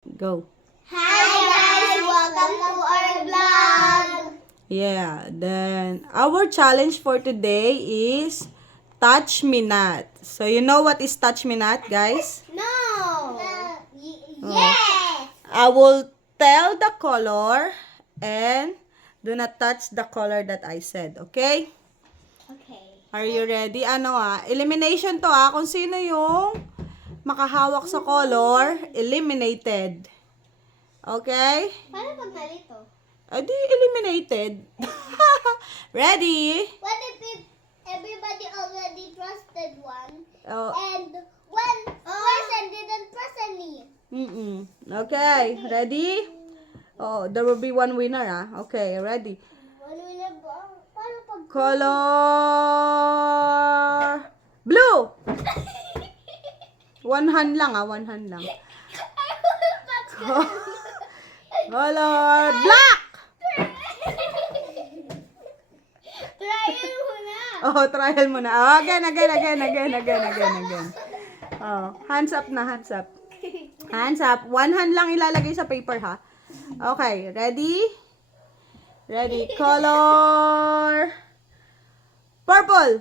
Go. Hi guys! Welcome to our vlog! Yeah, then our challenge for today is touch me not. So you know what is touch me not, guys? No! Yes! I will tell the color and do not touch the color that I said, okay? Okay. Are you ready? Elimination to kung sino yung makahawak sa color, eliminated. Okay? Paano pag nalito? Adi, eliminated. Ready? What if everybody already trusted one Oh, and one person didn't trust any? Okay, ready? Oh, there will be one winner, Okay, ready? Ano na ba? Paano pag... Color blue. One hand lang, one hand lang. Color black. Trial mo na! Oh, trial mo na. Oh, again. Oh, hands up na, hands up. Hands up. One hand lang ilalagay sa paper, ha? Okay, ready? Ready. Color purple.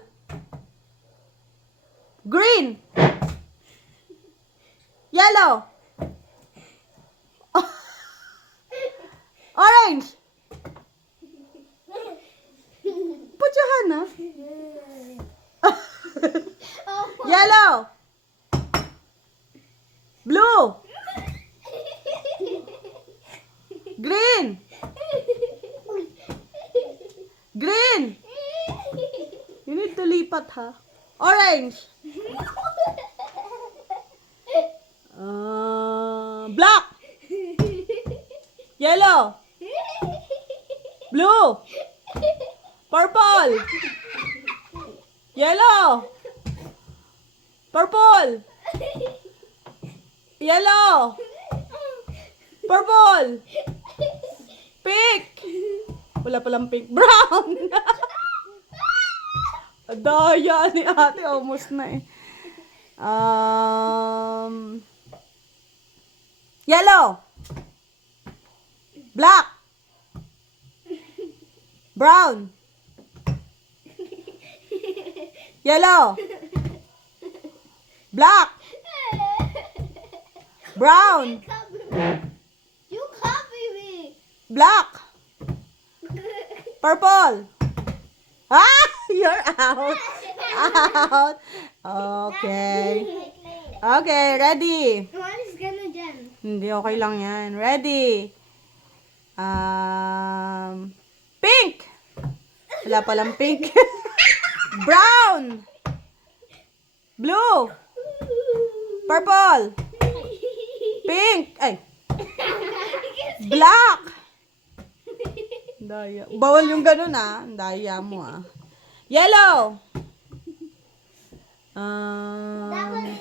Green. Yellow. Orange. Put your hand, ha? Yellow. Blue. Green. Green. You need to lipat, ha? Orange. Black. Yellow. Blue. Purple. Yellow. Purple. Yellow. Purple. Pink. Wala palang pink. Brown. Daya ni ate. Almost na eh. Yellow. Black. Brown. Yellow. Black. Brown. You copy me! Black. Purple. Ah! You're out. Out. Okay. Okay, ready. What is gonna dyan? Hindi, okay lang yan. Ready. Pink. Wala palang pink. Brown. Blue. Purple. Pink. Ay. Black. Daya. Bawal yung ganun, Daya mo, Yellow.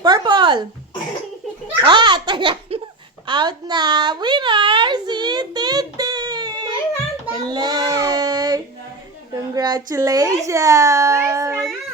Purple. Ayan. Out na. Winner si Titi. Hello. Congratulations.